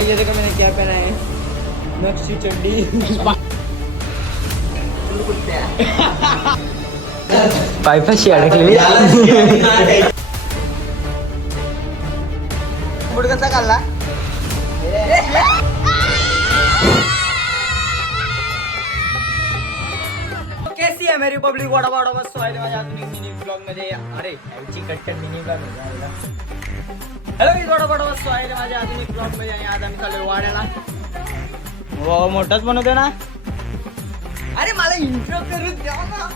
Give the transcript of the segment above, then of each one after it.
ये देखो मैंने क्या पहना है, नक्शी चड्डी। पायपाशी अडकलेली। बुड कसा काढला? कैसी है मेरी पब्लिक? वडा वडा बस स्वागत आहे माझ्या आधुनिक मिनी ब्लॉग मध्ये। अरे ह्याची कटकट मिनी ब्लॉग आहे। हॅलो मी वडा वडा बस स्वागत आहे माझ्या आधुनिक ब्लॉग मध्ये आणि आज आम्ही चाललोय वाड्याला। हो मोठाच बनवतोय ना। अरे मला इंट्रो करू द्या ना।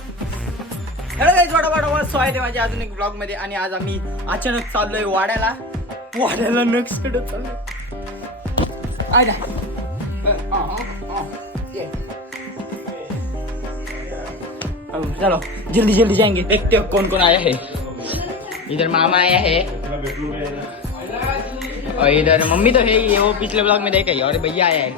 हॅलो गाइस वडा वडा बस स्वागत आहे माझ्या आधुनिक ब्लॉग मध्ये आणि आज आम्ही अचानक चाललोय वाड्याला। वाड्याला नक्स कडे चाललोय। आजा चलो जल्दी जल्दी जाएंगे, देखते हो कौन कौन आया है। इधर मामा आया है और इधर मम्मी तो है ही, वो पिछले ब्लॉग में देखा ही। और भैया आया है,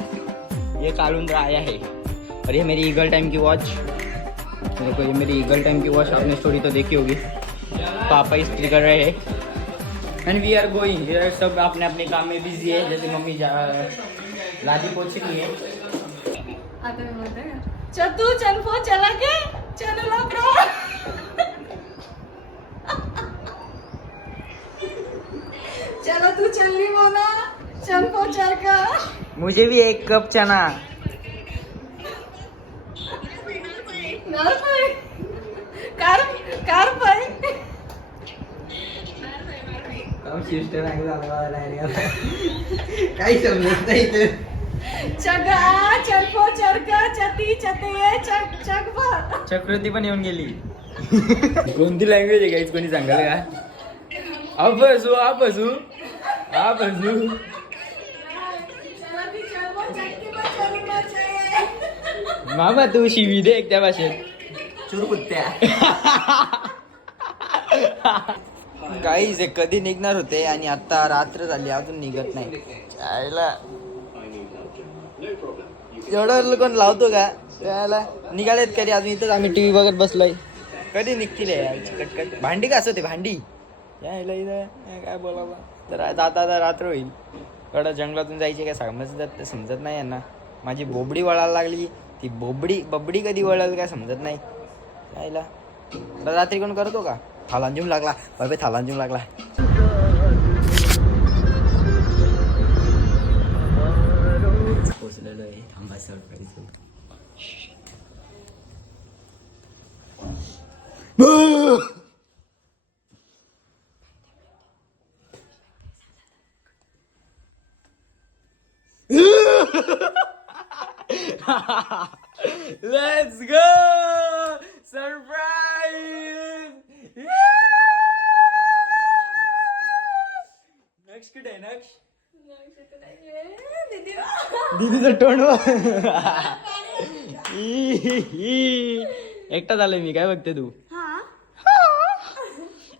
ये कालुंद्रा आया है। और ये मेरी ईगल टाइम की वॉच। देखो ये मेरी ईगल टाइम की वॉच, आपने स्टोरी तो देखी होगी। पापा इस्त्री कर रहे हैं एंड वी आर गोइंग। इधर सब अपने अपने काम में बिजी है। जैसे मम्मी लादी पोछ रही है। चतु चनफो चला के चलो लगा। चलो तू चलनी बोला चनफो चल का। मुझे भी एक कप चना। नर पाय कार कार पाय काम सिस्टर आहे काही समजत नाही ते। चगा चनफो चरका चती चते चक चक भर। चक्रवर्ती पण येऊन गेली। कोणती लँग्वेज आहे गाईज, कोणी सांगाल का? आपसू आपसू आपसू मामा तू शिवी दे एक त्या भाषेत। चुरकुत्त्या गाईज कधी निघणार होते आणि आता रात्र झाली अजून निघत नाही। चायला एवढं कोण लावतो का त्याला? निघालेत कधी अजून? इथंच आम्ही टीव्ही बघत बसलोय। कधी निघतील कटकट? भांडी का असं ते भांडी यायला इथं काय बोलावं तर आता रात्र होईल। एवढं जंगलातून जायचे काय समजत नाही यांना। माझी बोबडी वळायला लागली, ती बबडी कधी वळायला काय समजत नाही यायला। रात्री कोण करतो का? थालांजूम लागला बाबे, थालांजूम लागला। पोचलेलो आहे, थांबा surprise. Let's go! Surprise! Next कुठे आहे? नेक्स्ट दीदीचं तोंड एकटा झालंय मी। काय बघते तू?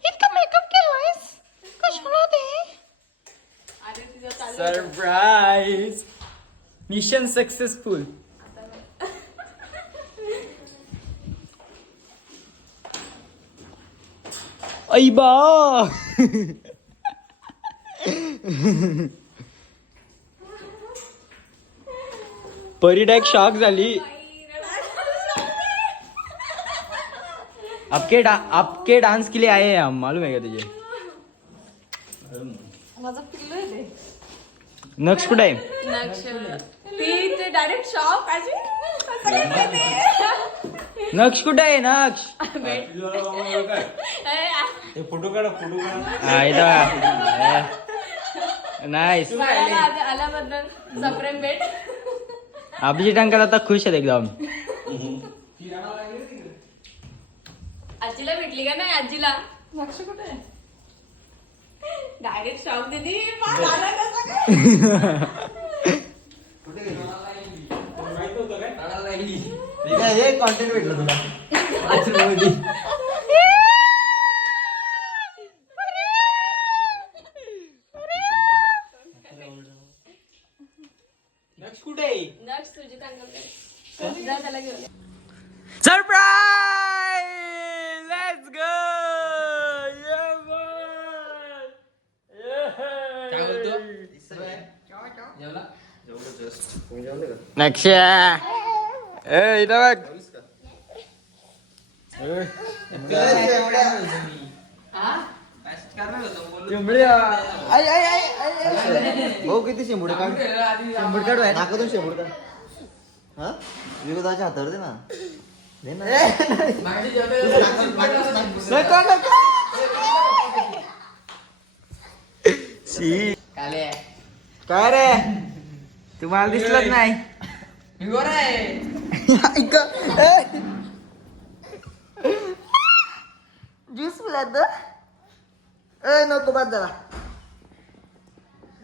इतका मेकअप केलायस कशाला ते? Surprise, mission successful. आई बा परिडाक शॉक झाली। आपके डांस के लिए आए हैं हम, मालूम है क्या तुझे? माझा पिल्लू आहे ते। नक्ष कुठे आहे? नक्ष ते डायरेक्ट शॉप आजी। नक्ष कुठे आहे? नक्ष फोटो काढा नाईस। आल्याबद्दल सप्रेम भेट। अभिजित अंकल आता खुश आहेत एकदम। आजीला भेटली का नाही? आजीला नक्ष कुठे? डायरेक्ट शॉप दिदी। हे कॉन्टेंट भेटलं तुला? नक्ष कुठे? नक्ष सुजित अंकल त्याला घेऊन। सरप्राईज! Let's go! काय बोलतो? नक्षा ए इथं बघ भाऊ किती शेंबूड काढ शेंबूड काढू आहे नाकातून शेंबूड काढ हा विरोधाच्या हातावर दे ना दे ना काय रे तुम्हाला दिसलंच नाही ज्यूस पिला नको बाद जरा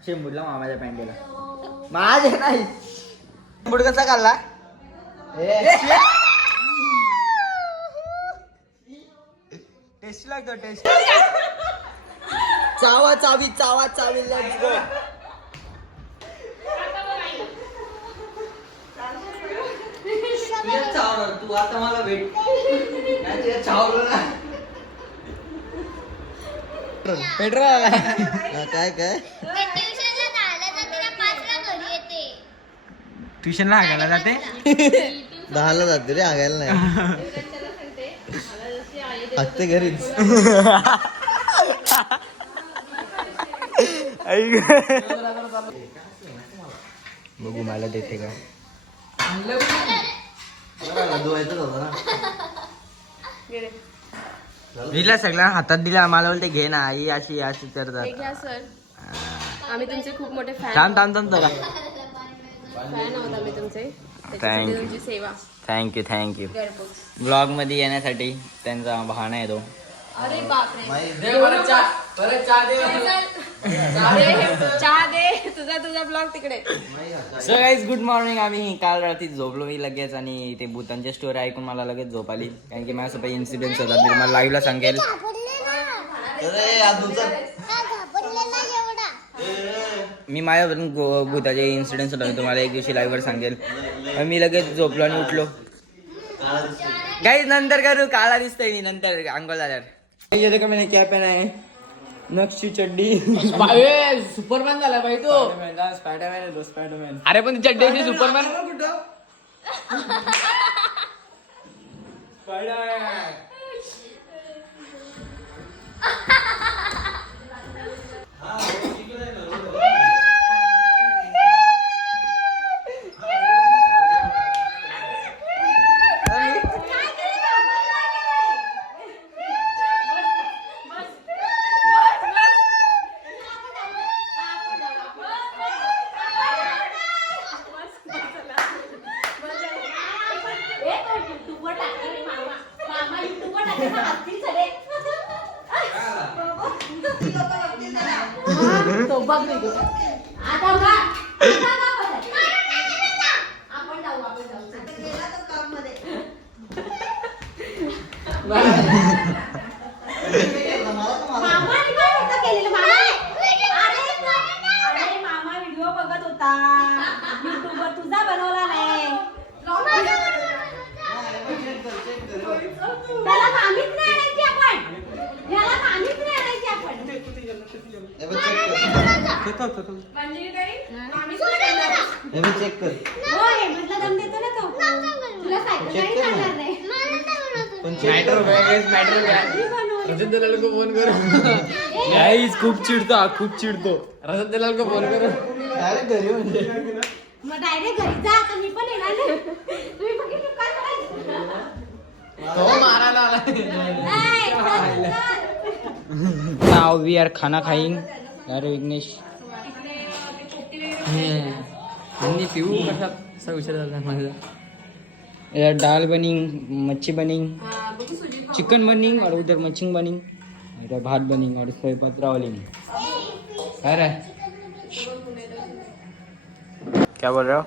शेंबूडला मामाच्या पॅन्टीला माझे नाही शेंबूड कसा काढला टेस्टी लागतो टेस्ट चावा चावी चावा चावी लेट्स गो तू आता मला भेट चावलं ना पेट्रोल आला काय काय ट्युशनला हागायला जाते 10ला जाते रे आगायला नाही हाकते घरीच बघू मला देते का धुवायचं होतं ना दिला सगळ्या हातात दिला मला बोलते घे ना आई अशी अशी करतात घ्या सर आम्ही तुमचे खूप मोठे फॅन थांब थांब थांब जरा फॅन आहोत आम्ही तुमचे Thank त्याच्यासाठी you. तुमची सेवा थँक्यू गरबोक्स. ब्लॉग मध्ये येण्यासाठी त्यांचा बहाणा येतो अरे बापरे चहा दे तुझा ब्लॉग तिकडे सो गाईज गुड मॉर्निंग आम्ही काल रात्री झोपलो मी लगेच आणि ते भूतांच्या स्टोरी ऐकून मला लगेच झोप आली कारण की माझ्यासोबत इन्सिडेंट होता मी मला लाईव्हला सांगेल मी माझ्यावरून भूताचे इन्सिडेंट होता मी तुम्हाला एक दिवशी लाईव्हवर सांगेल मी लगेच झोपलो आणि उठलो गाईज नंतर करू काळा दिसतोय मी नंतर अंघोळ झाल्यावर का मैंने क्या पहना है नक्षी चड्डी सुपरमॅन झाला भाई तो स्पायडरमॅन अरे पण चड्डी सुपरमॅन चेक कर खूप चिडतो रजत दलाल को फोन करो डायरेक्ट घरी म्हणजे मग डायरेक्ट घरी जा आता मी पण येणार नाही तुम्ही बघितलं काय करायचं तो मारायला आला नाउ वी आर खाना खाईंग अरे विघ्नेश पिऊ कसा असा विचार झाला माझा इधर दाल बनिंग मच्छी बनिंग चिकन बनिंग और उधर मच्छी बनिंग इधर भात बनिंग और इसको पत्रावलिंग अरे क्या बोल रहे हो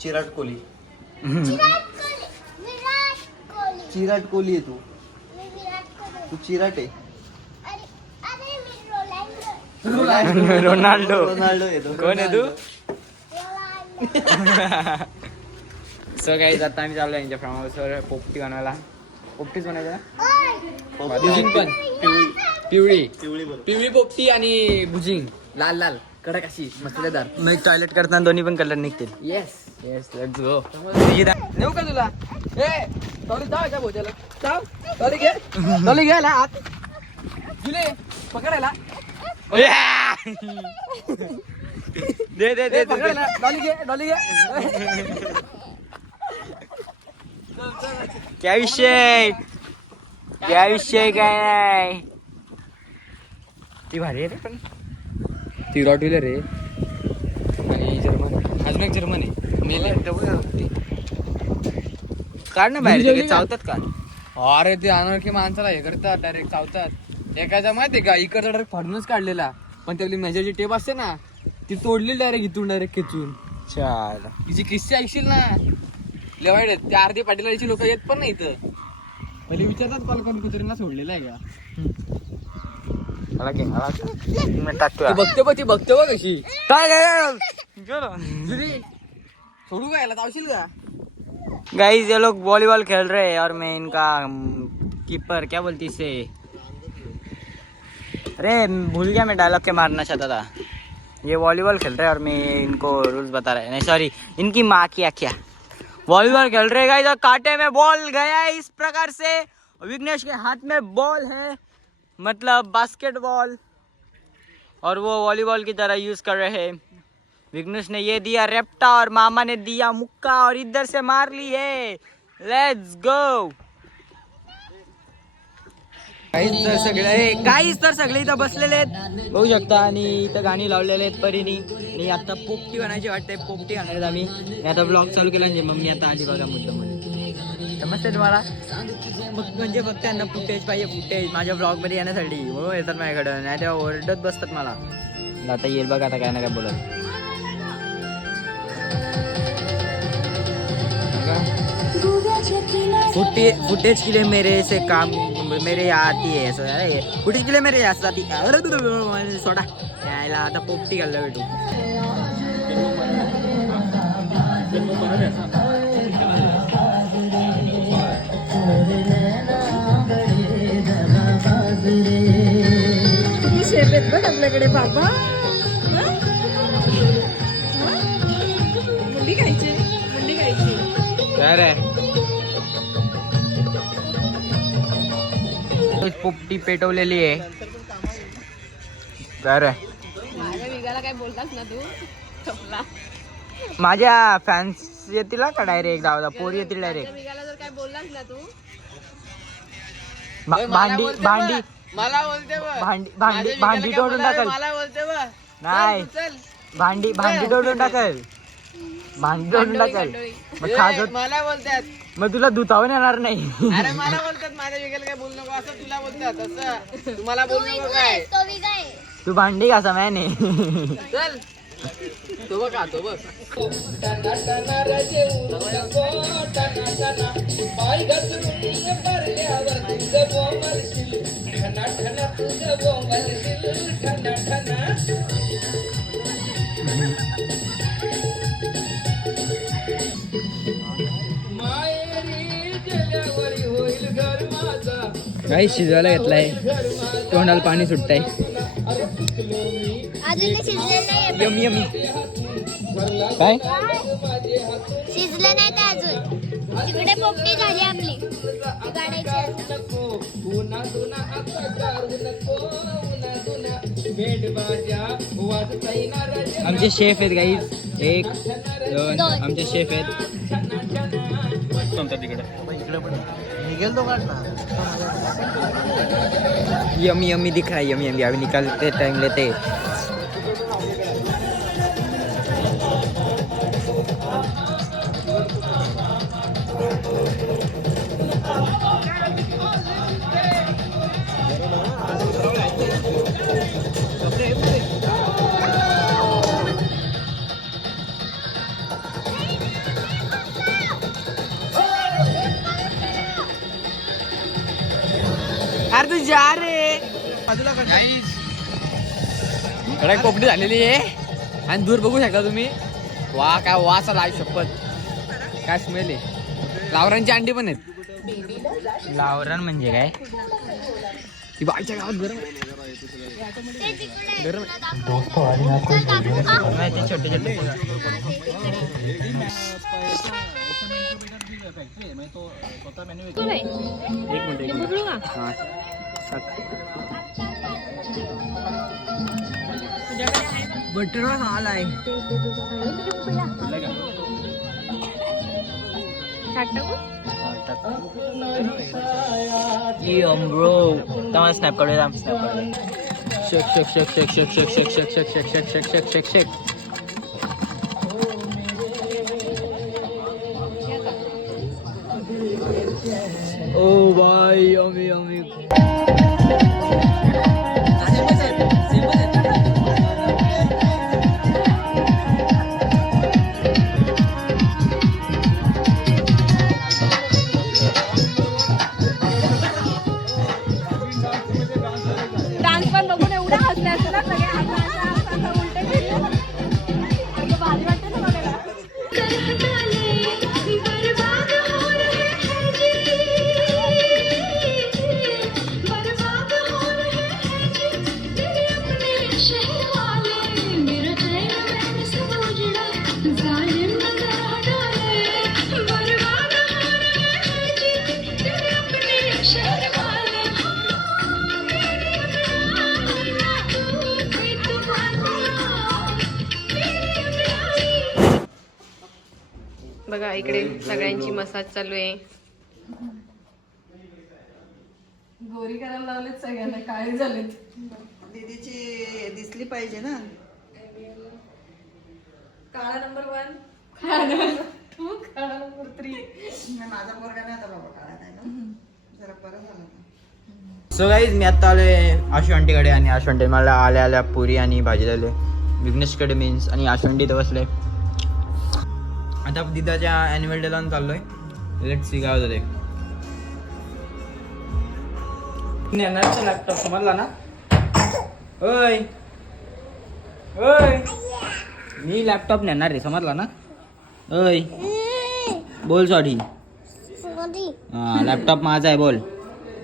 चिराट कोहली चिराट कोहली आहे तू चिराट आहे रोनाल्डो रोनाल्डो येतो कोण आहे तू सो गाईज आता आम्ही चाललो यांच्या फार्म हाऊसवर पोपटी बनवायला पोपटीच बनायचं भुजिंग पण पिवळी पिवळी बरोबर पिवळी पोपटी आणि भुजिंग लाल लाल कडक अशी मसालेदार. मग टॉयलेट करताना दोन्ही पण कलर निघतील. Yes yes let's go. नेऊ का तुला ए टॉली जाऊ त्या भोजाला जाऊ. टॉली घ्यायला आत जुले पकडायला. दे दे दे पकडायला डॉली घे. क्या विषय काय नाही. ती भारी आहे रे पण. ती रॉटविलर आहे आणि जर्मन अजून एक जर्मन आहे. मेले काढ ना बाहेर ते चावतात का. अरे ते अनोळखी माणसाला हे करतात डायरेक्ट चावतात. एखादा माहितीये का इकडचा डायरेक्ट फाडूनच काढलेला पण त्यातली मेजरची टेप असते ना ती तोडली डायरेक्ट इथून डायरेक्ट खेचून. चाल तिची किस्से ऐकशील ना लय वाईट आहेत. त्या अर्धी पाटीलची लोक येत पण नाही इथं. पहिले विचारतात कॉल करून कुत्रींना सोडलेलं आहे का. ती बघते बघ कशी. सोडू का याला चावशील का. गाइस ये लोग वॉलीबॉल खेल रहे हैं और मैं इनका कीपर क्या बोलती से. अरे भूल गया मैं डायलॉग के मारना चाहता था. ये वॉलीबॉल खेल रहे हैं और मैं इनको रूल्स बता रहा है. नहीं सॉरी इनकी माँ की क्या वॉलीबॉल खेल रहे गाइस और कांटे में बॉल गया है इस प्रकार से. विघ्नेश के हाथ में बॉल है मतलब बास्केटबॉल और वो वॉलीबॉल की तरह यूज कर रहे हैं. विघ्नेश ने ये दिया रेप्टा और मामा ने दिया मुक्का और इधर से मार ली है. Let's go. काहीच तर सगळे इथं बसलेले आहेत बघू शकता आणि इथं गाणी लावलेले आहेत परीनी. आणि आता पोपटी बनायची वाटते. पोपटी आणणार आम्ही. आता ब्लॉग चालू केला म्हणजे मम्मी आता आली बघा मुद्दाम मध्ये. समजते तुम्हाला म्हणजे फक्त त्यांना फुटेज पाहिजे. फुटेज माझ्या ब्लॉग मध्ये येण्यासाठी हो येतात माझ्याकडं. नाही तेव्हा ओरडत बसतात मला. आता येईल बघा आता काय ना काय बोलत. फुटेज के लिए मेरे से काम मेरे यहाँ आती है ऐसा है. फुटेज के लिए मेरे यहाँ आती है. सोडा यायला आता पोपटी घालला भेटू. किती शेप आहेत बघ आपल्याकडे बाबा. मुंडी खायची. काय रे पोपटी पेटवलेली आहे. काय रे माझ्या विगाला काय बोलतास ना तू. माझ्या फॅन्स येतील का डायरेक्ट जाऊ पोरी येतील डायरेक्ट. विगाला जर काय बोललास ना तू भांडी भांडी मला बोलते भांडी तोडून टाकल. मला बोलते बघ. नाही भांडी तोडून टाकल. मग खाजत मला बोलतात. मग तुला धुतावून येणार नाही. अरे मला बोलतात माझ्या वेगळ्याला काय बोलू नको असं तुला बोलतात. असं तुम्हाला बोलू नको काय. तू भांडी घासा मैंने. चल तो बघ तो बघ. काही शिजवायला घेतलाय. तोंडाला पाणी सुटतंय. अजून ते शिजलेलं नाही. यमी यमी काय शिजलं नाही तर अजून तिकडे पोपटी झाली आपली. ती काढायची आमचे शेफ आहेत गाईज. 1 2 आमचे शेफ आहेत. निघेल तो काढ ना. यमी यमी दिख रहा है. यमी यमी अभी निकालते टाइम लेते. अरे तू जा रे. कडक पोपटी झालेली आहे आणि दूर बघू शकता तुम्ही. वा काय वास आला शपथ. काय स्मेल आहे. लावरांची अंडी पण आहेत. लावरण म्हणजे काय. ती बाईच्या गावात गरम ते तिकडे तुला दाखवते. चल दाखवू का? नाही ते छोटे छोटे तू नाही. एक मिनिट हे बघू का? हा बटर आलाय ब्रो तमा स्नॅप काढूया स्नॅप काढूया शेक शेक शेक शेक शेक शेक शेक शेक शेक शेक शेक शेक शेक शेक शेक ओ भाई यम्मी यम्मी डान्स पण बघून एवढा हसले असते ना सगळे असं उलटे फिरले. अरे भारी वाटते ना बघायला. बघा इकडे सगळ्यांची मसाज चालू आहे. गोरी करायला लावलेत सगळ्यांना, काळे झालेत. दीदीची दिसली पाहिजे ना. काळा नंबर 1, काळा नंबर 2, काळा नंबर 3. माझा पोरगा नाही आता बाबा काळा नाही ना, जरा परत झाला. सो गाईज मी आता आलोय आशू आंटीकडे आणि आशू आंटी मला आल्या आल्या पुरी आणि भाजी झाले. विघ्नेशकडे मीन्स आणि आशू आंटी इथं बसले. आता दिदाच्या ॲन्युअल डे लावून चाललोय. लेट्स सी काय होतं ते. लॅपटॉप समजला ना. ओय ओय मी लॅपटॉप नेणार रे, समजला ना. ओय बोल सॉरी. हा लॅपटॉप माझा आहे बोल.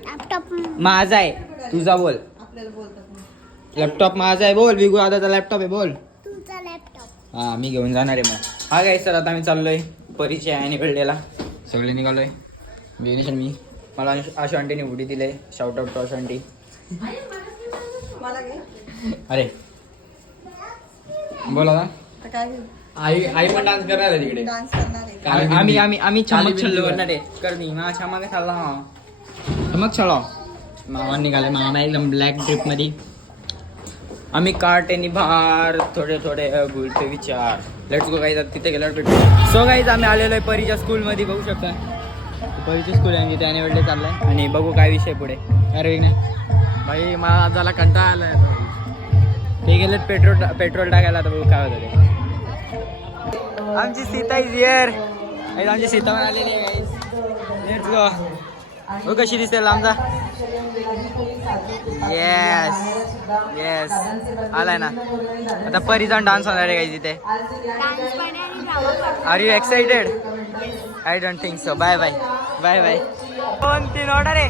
लॅपटॉप माझा आहे तुझा बोल. आपल्याला बोलतात लॅपटॉप माझा आहे बोल. विगू दादाचा लॅपटॉप आहे बोल. तुमचा लॅपटॉप. हा मी घेऊन जाणार आहे मग. हा काय सर आता आम्ही चाललोय परीच्या ॲन्युअल डेला. सगळे निघालोय विघ्नेश आणि मी. मला आशू आंटीने उडी दिले. Shout out to Ashu aunty. मला घे. अरे बोला ना. तर काय घेऊ? आई आई पण डान्स करणार आहे तिकडे. डान्स करणार आहे. आम्ही आम्ही आम्ही काली छमक छल्लो बिंदीवर. करणार आहे. कर मी माझ्या छमागे चालला छमक छळो. मामा निघाले. मामा एकदम ब्लॅक ट्रिप मध्ये. आम्ही काटेनी भार थोडे थोडे गुलते विचार. Let's go guys. तिथे गेल्यावर भेटू. सो गाईज आम्ही आलेलो आहे परीच्या स्कूलमध्ये. बघू शकता परीची स्कूल आहे. तिथे ॲन्युअल डे चाललाय आणि बघू काय विषय पुढे. अरे नाही भाई मला झाला कंटाळा आलाय आता. ते गेले पेट्रोल टाकायला. तर बघू काय होतं ते. आमची सीता इज हिअर. आमची सीता पण आलेली आहे गाईज. Let's go. हो कशी दिसते लांबचा. येस येस आलाय ना. आता परी जाऊन डान्स होणार आहे गाईज इथे. डान्स पण आहे आणि ड्रामा पण. Are you excited. I don't think so. Bye bye bye bye. 2-3 order आहे.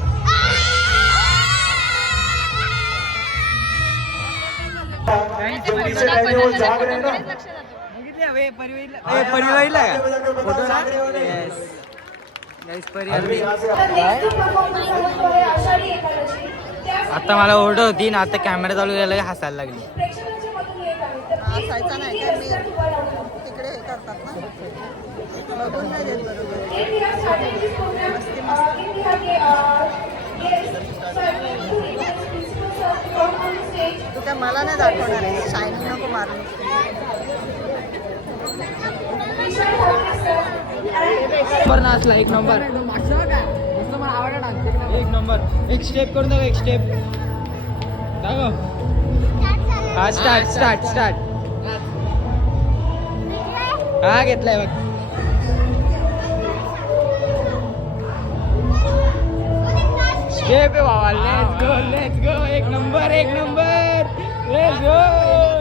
आता मला ओरडत होती ना. आता कॅमेरा चालू झाला हसायला लागली. असायचा नाही काय मी तिकडे हे करतात ना, बघून नाही देत बरोबर. मस्ती तू काय मला नाही दाखवणार आहे. शायनिंग नको मारून. नाचला एक नंबर. एक नंबर. एक स्टेप करून दाखव. एक स्टेप दाखव. हा स्टार्ट स्टार्ट स्टार्ट. हा घेतलाय बघ. स्टेप आहे बाबा. Let's go let's go. एक नंबर एक नंबर. Let's go.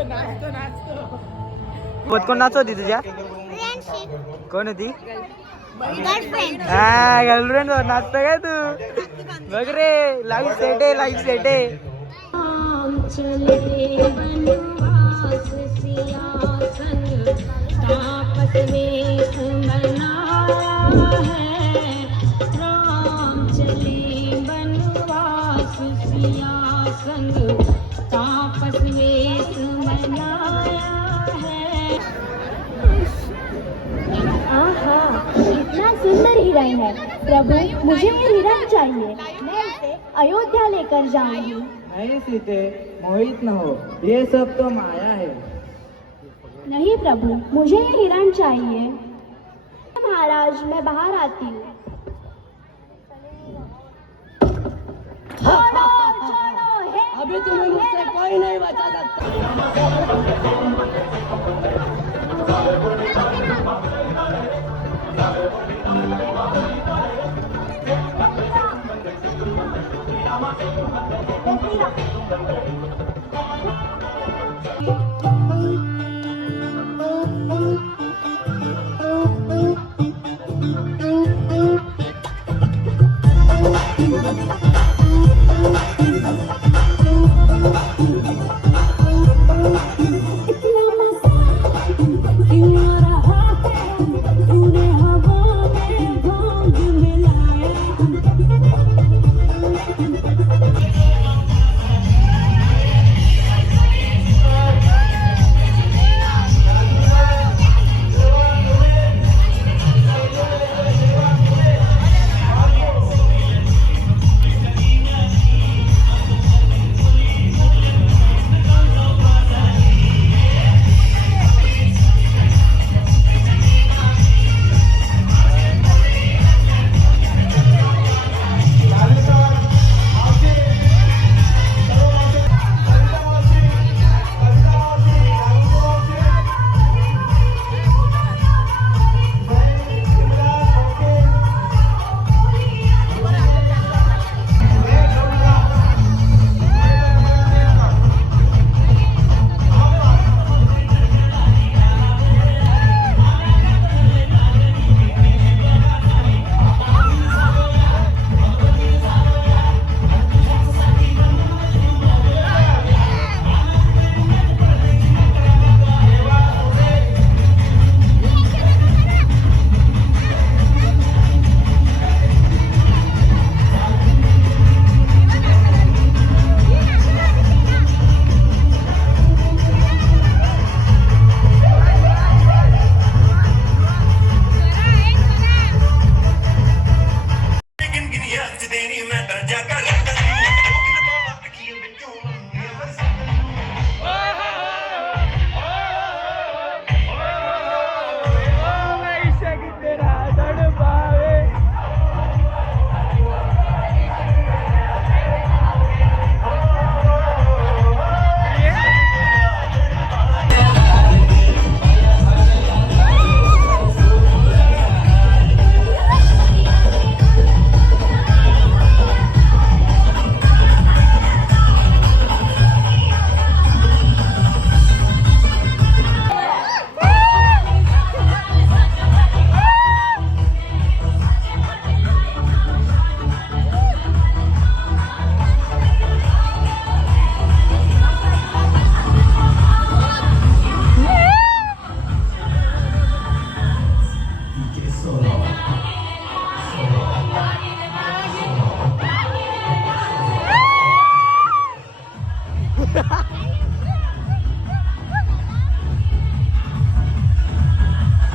नाचतो नाचतो. कोण नाचवती तुझ्या. कोण होती. गर्लफ्रेंड. हा गर्लफ्रेंड नाचतो काय तू. बघ रे लाईव्ह सेट आहे. लाईव्ह सेट आहे. चले बनवास सियासन तापस वेश मनाया है राम चले बनवास सियासन तापस वेश मनाया है। आहा कितना सुंदर हिरण है प्रभु, मुझे ये हिरण चाहिए, मैं इसे अयोध्या लेकर जाऊंगी। नहीं सीते, मोहित न हो, ये सब तो माया है। नहीं प्रभु, मुझे ये हिरण चाहिए। महाराज मैं बाहर आती हूँ। छोड़ो, छोड़ो, हे अभी तुम्हें मुझसे कोई नहीं बचा सकता।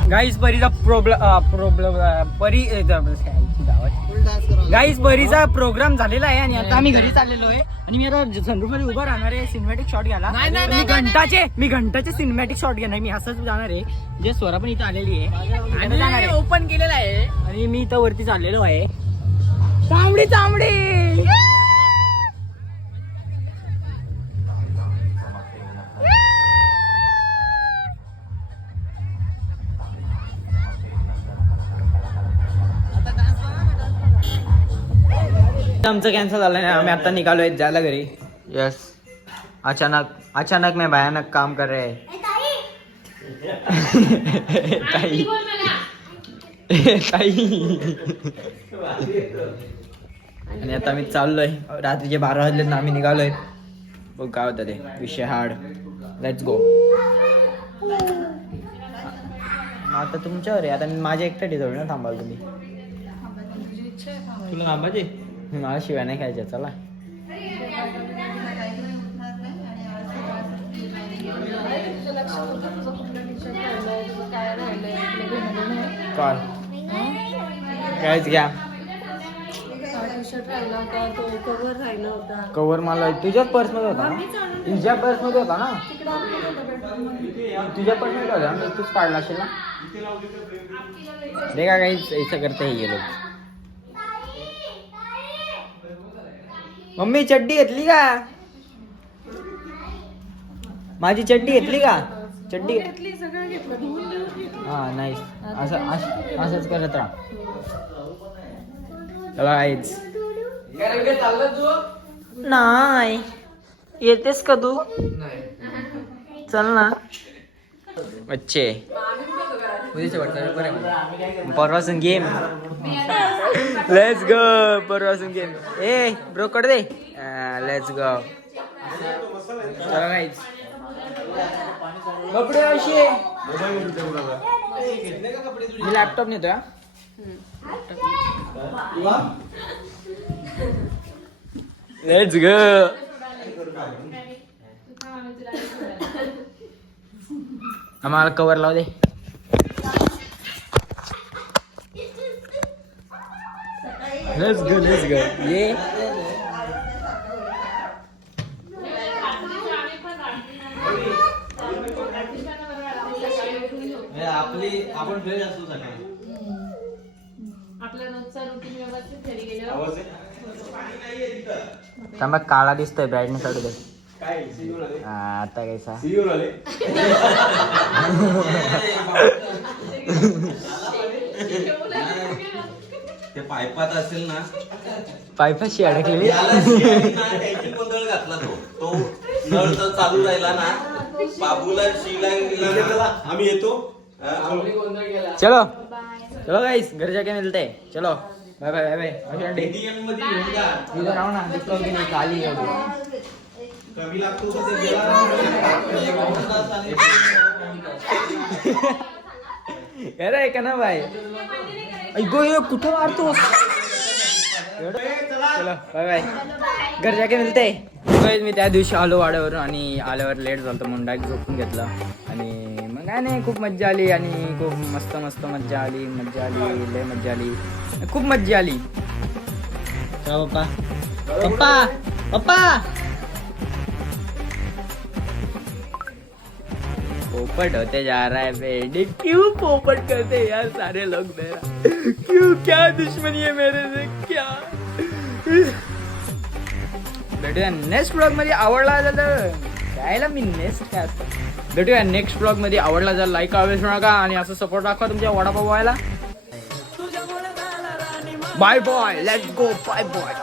गाईज परीचा गाईज परीचा प्रोग्राम झालेला आहे आणि आता आम्ही घरी चाललेलो आहे आणि मी आता सनरूफ मध्ये उभं राहणार आहे सिनेमॅटिक शॉट घ्यायला. मी घंटाचे सिनेमॅटिक शॉट घेणार, मी असंच जाणार आहे. जे स्वरा पण इथं आलेली आहे, ओपन केलेला आहे आणि मी इथं वरती चाललेलो आहे. तांबडी तांबडी आमचं कॅन्सल झालं नाही, आम्ही आता निघालोय जायला घरी. यस, अचानक मैं भयानक काम कर रहे हैं. ताई आणि आता आम्ही चाललोय, रात्रीचे 12 वाजले ना, आम्ही निघालोय. बघ काय होतं ते विषय हार्ड. Let's go. आता तुमच्यावर आहे. आता मी माझ्या एकट्यासाठी थोडी ना थांबाल तुम्ही. तुला थांबायचे मला शिवाय नाही खायच्या. चला काय कायच घ्या. कवर मला तुझ्याच पर्स मध्ये होता ना. तुझ्या पर्स मध्ये होता ना. तुझ्या पर्स मध्ये होता ना. तूच काढला असेल ना. देखा काही ऐसा करते हे लोग. मम्मी चड्डी घेतली का. माझी चड्डी घेतली का. चड्डी हा नाही असंच करत राहा. नाही येतेस का तू. चल ना बच्चे. परवासून गेम. Let's go. परवासून गेम. ए ब्रो कट दे. Let's go. चला गाईज. कपडे असे मी लॅपटॉप नेतोय. Let's go. आम्हाला कवर लाव दे. Let's go. Let's go. ये आपली आपण फ्रेश असतो सकाळी. आपला रोजचा रुटीन व्यवस्थित घरी गेल्यावर थांबा काळा दिसतोय. ब्राईटनेस वाढू दे. आता कैसा ते पायपात असेल ना. पायपाशी अडकलेली. गोंधळ घातला तो नळ जर चालू राहिला ना. बाबूला शिला आम्ही येतो. चलो चलो गाइस घर जाके मिलते हैं. चलो bye bye bye bye. Indian मध्ये घेऊन जा. इधर आओ ना. दिखो कि नहीं खाली है अभी. कमी लागतो का ते गेला. अरे का ना भाई. ऐगो ये कुठे मारतोस. चलो बाय बाय. घर जाके मिलते हैं. मी त्या दिवशी आलो वाड्यावरून आणि आल्यावर लेट झालं म्हणून डायरेक्ट झोपून घेतला. आणि मग काय नाही खूप मज्जा आली. आणि खूप मस्त मस्त मज्जा आली. मज्जा आली लय मज्जा आली. खूप मज्जा आली. चला पप्पा पप्पा पप्पा. पोपट होते जा रहा है बेटे. क्यों पोपट करते हैं यार सारे लोग मेरा. क्यों क्या दुश्मनी है मेरे से क्या. भेटूया नेक्स्ट ब्लॉग मध्ये. आवडला तर द्यायला मी नेक्स्ट काय असतं. भेटूया नेक्स्ट ब्लॉग मध्ये. आवडला जर लाईक करायला विसरू नका. आणि असं सपोर्ट दाखवा तुमच्या वडापाव व्हायला. Bye bye. Let's go. Bye bye.